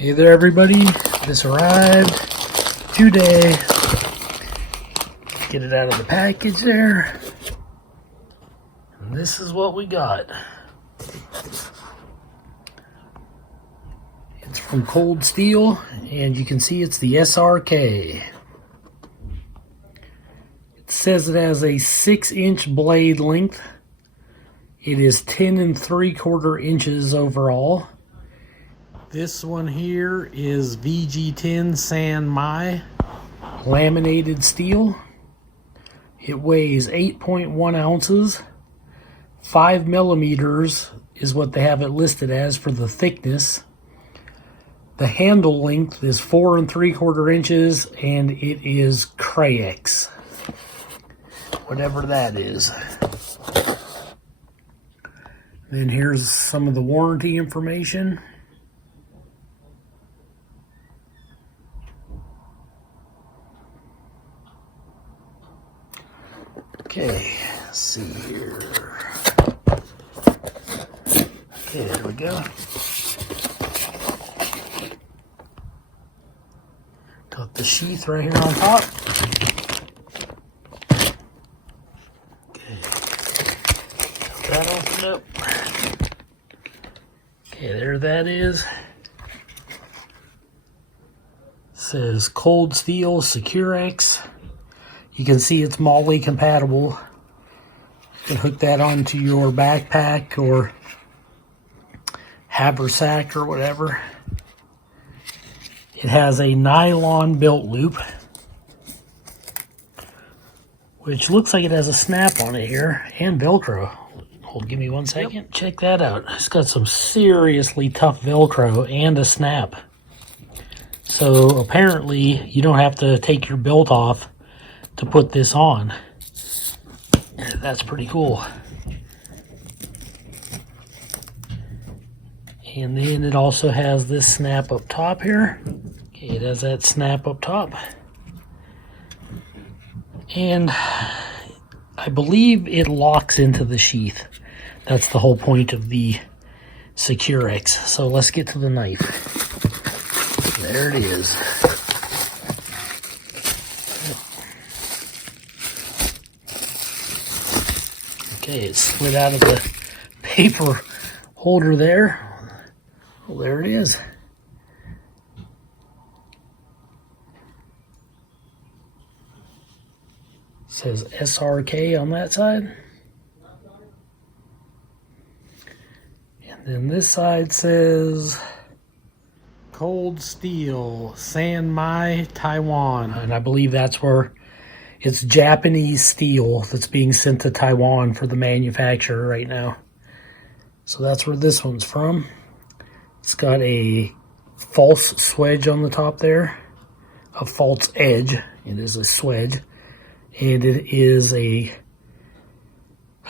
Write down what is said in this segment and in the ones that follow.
Hey there everybody, this arrived today. Get it out of the package there. And this is what we got. It's from Cold Steel, and you can see it's the SRK. It says it has a 6-inch blade length. It is 10 3/4 inches overall. This one here is VG-10 San Mai laminated steel. It weighs 8.1 ounces. 5 millimeters is what they have it listed as for the thickness. The handle length is 4 3/4 inches, and it is Kray-Ex, whatever that is. Then here's some of the warranty information. Okay, let's see here. Okay, there we go. Got the sheath right here on top. Okay, got that opened up. Okay, there that is. It says Cold Steel Secure-X. You can see it's MOLLE compatible. You can hook that onto your backpack or haversack or whatever. It has a nylon belt loop, which looks like it has a snap on it here, and Velcro. Hold, give me 1 second. Yep. Check that out. It's got some seriously tough Velcro and a snap. So apparently you don't have to take your belt off to put this on. That's pretty cool. And then it also has this snap up top here. Okay, it has that snap up top. And I believe it locks into the sheath. That's the whole point of the Secure-X. So let's get to the knife. There it is. Okay, it slid out of the paper holder there. Well, there it is. It says SRK on that side. And then this side says Cold Steel, San Mai, Taiwan. And I believe that's where it's Japanese steel that's being sent to Taiwan for the manufacturer right now. So that's where this one's from. It's got a false swedge on the top there, a false edge. It is a swedge, and it is a,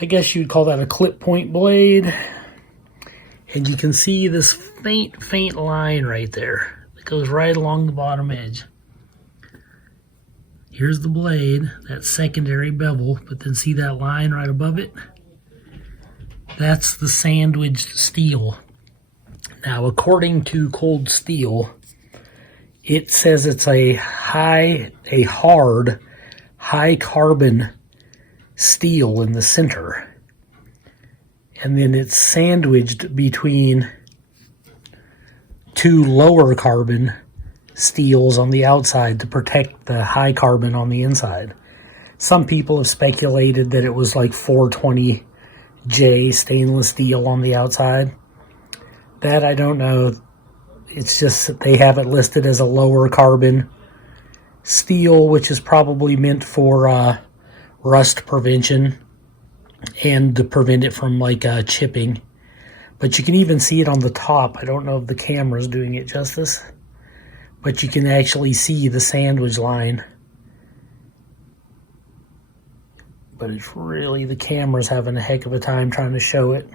I guess you'd call that a clip point blade. And you can see this faint line right there that goes right along the bottom edge. Here's the blade, that secondary bevel, but then see that line right above it? That's the sandwiched steel. Now, according to Cold Steel, it says it's a hard, high carbon steel in the center. And then it's sandwiched between 2 lower carbon steels on the outside to protect the high carbon on the inside. Some people have speculated that it was like 420J stainless steel on the outside. That I don't know. It's just that they have it listed as a lower carbon steel, which is probably meant for rust prevention and to prevent it from like chipping. But you can even see it on the top. I don't know if the camera's doing it justice, but you can actually see the sandwich line. But it's really, the camera's having a heck of a time trying to show it.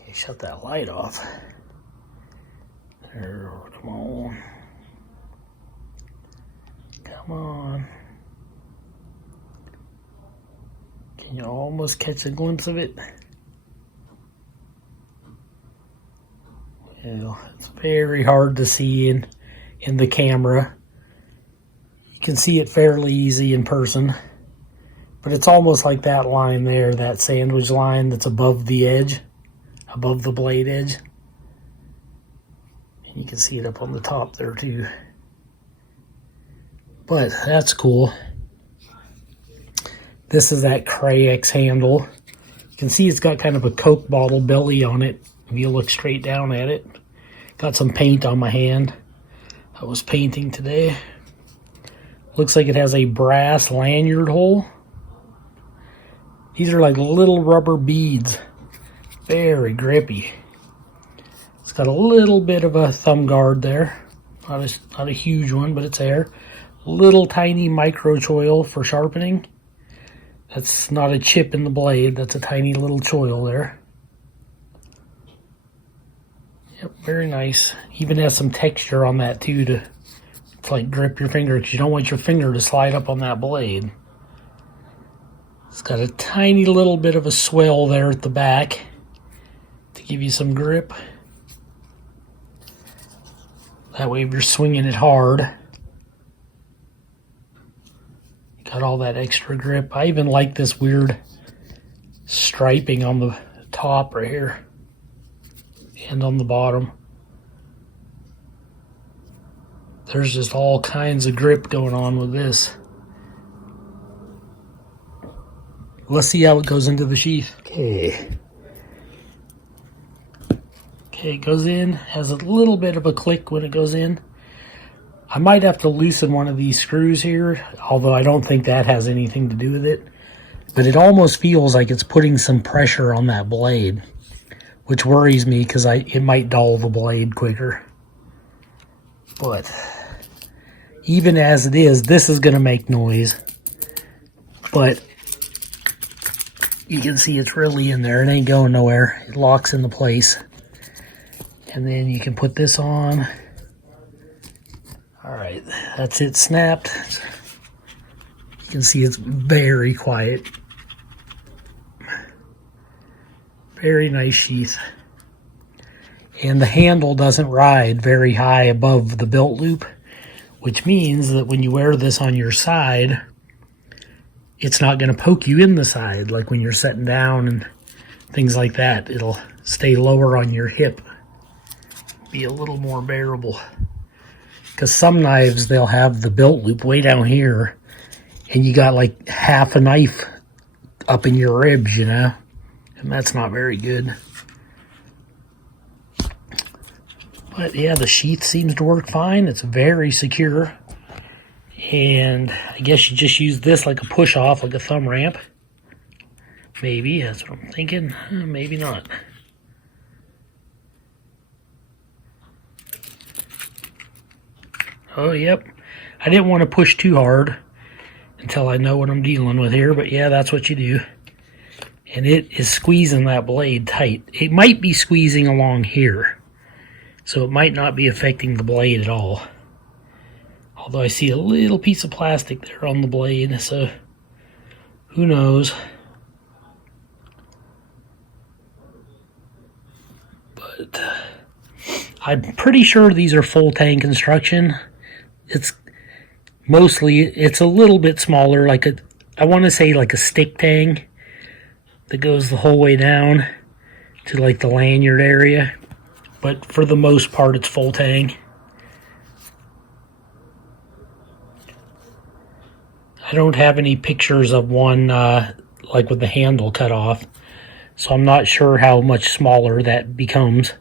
Okay, shut that light off. There, come on. Come on. Can you almost catch a glimpse of it? Well, it's Very hard to see in the camera. You can see it fairly easy in person. But it's almost like that line there, that sandwich line that's above the edge, above the blade edge. And you can see it up on the top there too. But that's cool. This is that Kray-Ex handle. You can see it's got kind of a Coke bottle belly on it if you look straight down at it. Got some paint on my hand. I was painting today. Looks like it has a brass lanyard hole. These are like little rubber beads. Very grippy. It's got a little bit of a thumb guard there. Not a huge one, but it's there. Little tiny micro choil for sharpening. That's not a chip in the blade. That's a tiny little choil there. Yep, very nice. Even has some texture on that too to like grip your finger, because you don't want your finger to slide up on that blade. It's got a tiny little bit of a swell there at the back to give you some grip. That way if you're swinging it hard, you got all that extra grip. I even like this weird striping on the top right here and on the bottom. There's just all kinds of grip going on with this. Let's see how it goes into the sheath. Okay, it goes in, has a little bit of a click when it goes in. I might have to loosen one of these screws here, although I don't think that has anything to do with it. But it almost feels like it's putting some pressure on that blade, which worries me because it might dull the blade quicker. But even as it is, this is going to make noise. But you can see it's really in there. It ain't going nowhere. It locks into place. And then you can put this on. All right, that's it snapped. You can see it's very quiet. Very nice sheath. And the handle doesn't ride very high above the belt loop, which means that when you wear this on your side, it's not going to poke you in the side like when you're sitting down and things like that. It'll stay lower on your hip, be a little more bearable. Because some knives, they'll have the belt loop way down here and you got like half a knife up in your ribs, you know, and that's not very good. But yeah, the sheath seems to work fine. It's very secure. And I guess you just use this like a push off, like a thumb ramp. Maybe, that's what I'm thinking. Maybe not. Oh, yep. I didn't want to push too hard until I know what I'm dealing with here, but yeah, that's what you do. And it is squeezing that blade tight. It might be squeezing along here, so it might not be affecting the blade at all. Although I see a little piece of plastic there on the blade, so who knows. But I'm pretty sure these are full tang construction. It's a little bit smaller, I want to say like a stick tang that goes the whole way down to like the lanyard area. But for the most part, it's full tang. I don't have any pictures of one like with the handle cut off, so I'm not sure how much smaller that becomes.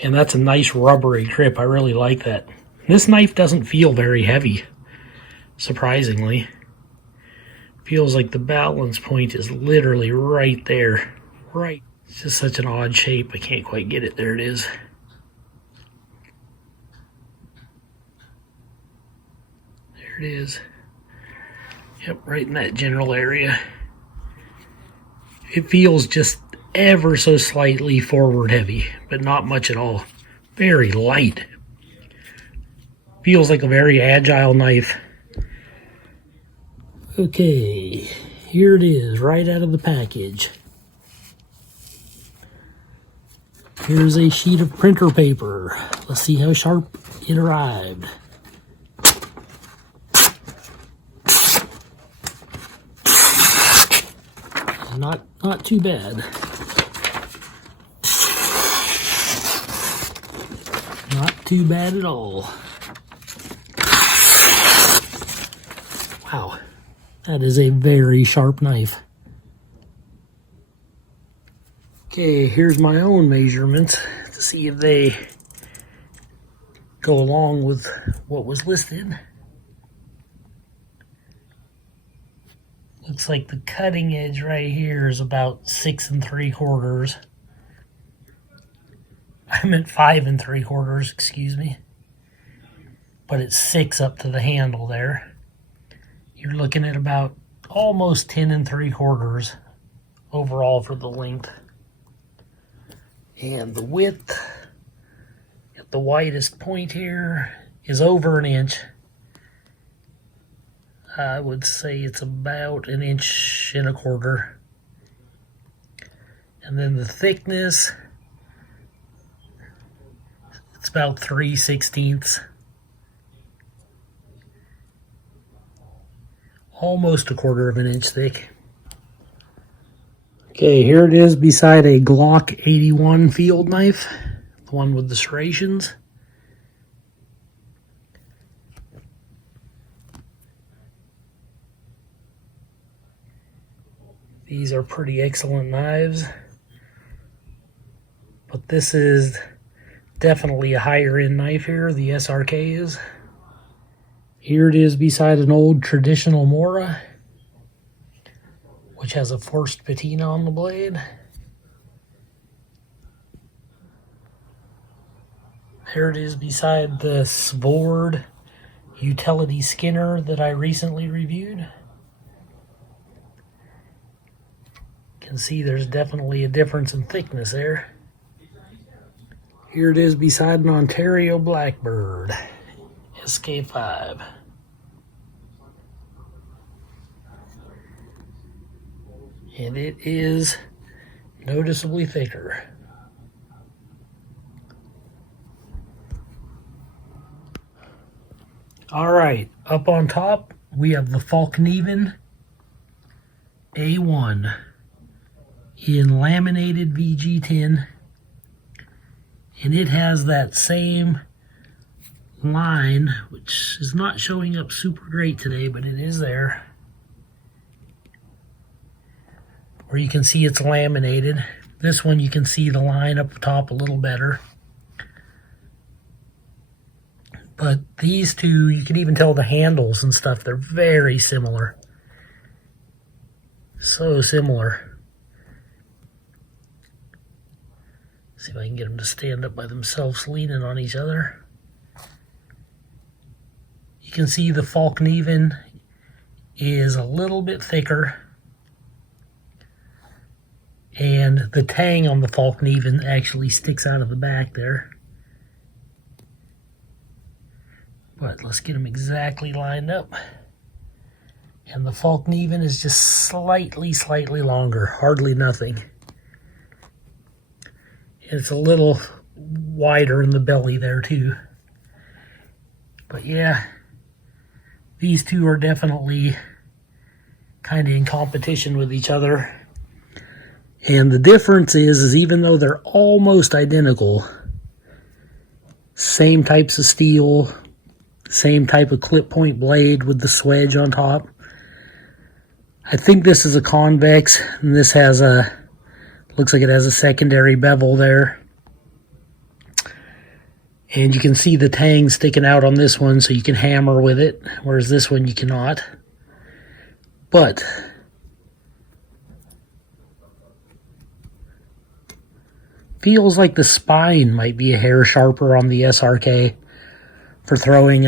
And that's a nice rubbery grip. I really like that. This knife doesn't feel very heavy, surprisingly. Feels like the balance point is literally right there. Right. It's just such an odd shape. I can't quite get it. There it is. There it is. Yep, right in that general area. It feels just ever so slightly forward heavy, but not much at all. Very light. Feels like a very agile knife. Okay, here it is, right out of the package. Here's a sheet of printer paper. Let's see how sharp it arrived. Not too bad. Not too bad at all. Wow, that is a very sharp knife. Okay, here's my own measurements to see if they go along with what was listed. Looks like the cutting edge right here is about 6 3/4. I meant 5 3/4, excuse me. But it's 6 up to the handle there. You're looking at about almost 10 3/4 overall for the length. And the width at the widest point here is over 1 inch. I would say it's about 1 1.25 inches. And then the thickness, it's about 3/16. Almost 1/4 inch thick. Okay, here it is beside a Glock 81 field knife, the one with the serrations. These are pretty excellent knives, but this is definitely a higher end knife here, the SRK is. Here it is beside an old traditional Mora, which has a forced patina on the blade. Here it is beside the Svord utility skinner that I recently reviewed. You can see there's definitely a difference in thickness there. Here it is beside an Ontario Blackbird SK5. And it is noticeably thicker. All right, up on top, we have the Falkneven A1 in laminated VG-10. And it has that same line, which is not showing up super great today, but it is there, where you can see it's laminated. This one you can see the line up top a little better. But these two, you can even tell the handles and stuff, they're very similar. So similar. See if I can get them to stand up by themselves, leaning on each other. You can see the Falkneven is a little bit thicker, and the tang on the Falkneven actually sticks out of the back there. But let's get them exactly lined up. And the Falkneven is just slightly longer, hardly nothing. It's a little wider in the belly there too. But yeah, these two are definitely kind of in competition with each other. And the difference is even though they're almost identical, same types of steel, same type of clip point blade with the swedge on top. I think this is a convex, and this has a, looks like it has a secondary bevel there. And you can see the tang sticking out on this one, so you can hammer with it, whereas this one you cannot. But feels like the spine might be a hair sharper on the SRK for throwing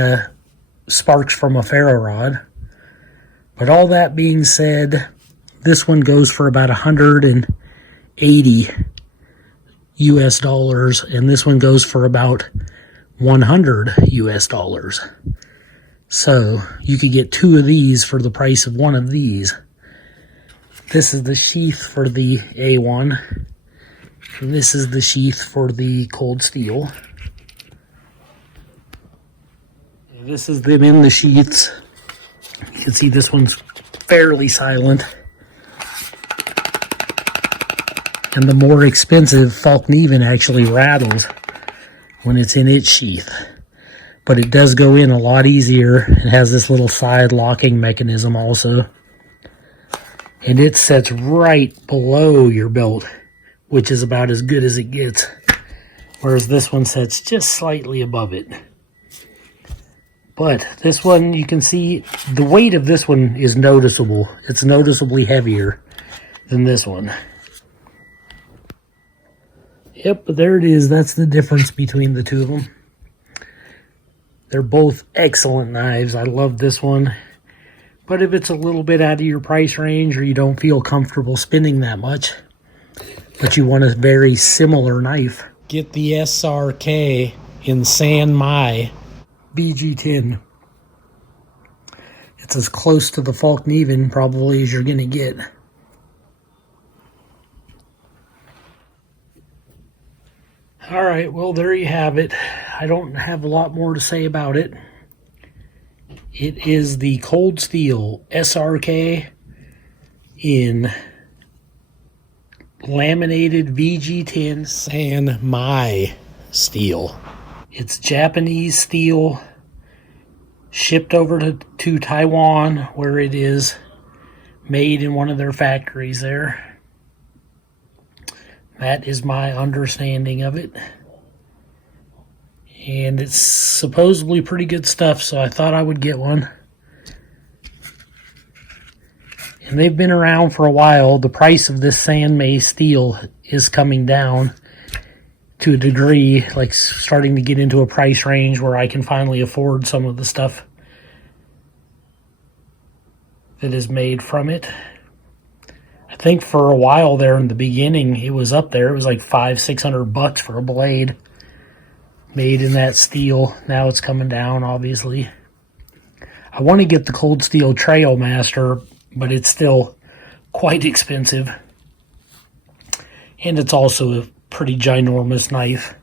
sparks from a ferro rod. But all that being said, this one goes for about $180 US, and this one goes for about $100 US. So you could get two of these for the price of one of these. This is the sheath for the A1, And this is the sheath for the cold steel. This is them in the sheaths. You can see this one's fairly silent. And the more expensive Falkneven actually rattles when it's in its sheath. But it does go in a lot easier. It has this little side locking mechanism also. And it sets right below your belt, which is about as good as it gets. Whereas this one sets just slightly above it. But this one, you can see the weight of this one is noticeable. It's noticeably heavier than this one. Yep, but there it is. That's the difference between the two of them. They're both excellent knives. I love this one. But if it's a little bit out of your price range or you don't feel comfortable spending that much, but you want a very similar knife, get the SRK in San Mai VG-10. It's as close to the Falkneven probably as you're going to get. Alright, well there you have it. I don't have a lot more to say about it. It is the Cold Steel SRK in laminated VG-10 San Mai steel. It's Japanese steel, shipped over to Taiwan, where it is made in one of their factories there. That is my understanding of it. And it's supposedly pretty good stuff, so I thought I would get one. And they've been around for a while. The price of this San Mai steel is coming down to a degree, like starting to get into a price range where I can finally afford some of the stuff that is made from it. I think for a while there in the beginning, it was up there. It was like $500-600 for a blade made in that steel. Now it's coming down, obviously. I want to get the Cold Steel Trailmaster, but it's still quite expensive. And it's also a pretty ginormous knife.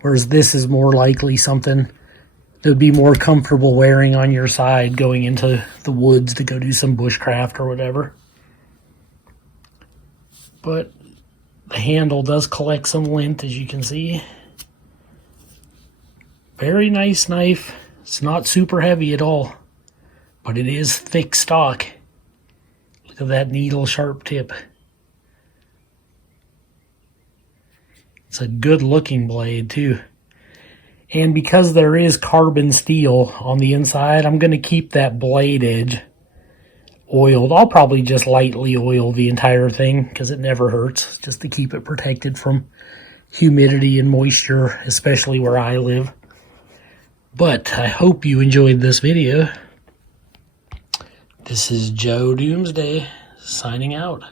Whereas this is more likely something that would be more comfortable wearing on your side going into the woods to go do some bushcraft or whatever. But the handle does collect some lint, as you can see. Very nice knife. It's not super heavy at all, but it is thick stock. Look at that needle sharp tip. It's a good looking blade too. And because there is carbon steel on the inside, I'm going to keep that blade edge oiled. I'll probably just lightly oil the entire thing because it never hurts, just to keep it protected from humidity and moisture, especially where I live. But I hope you enjoyed this video. This is Joe Doomsday signing out.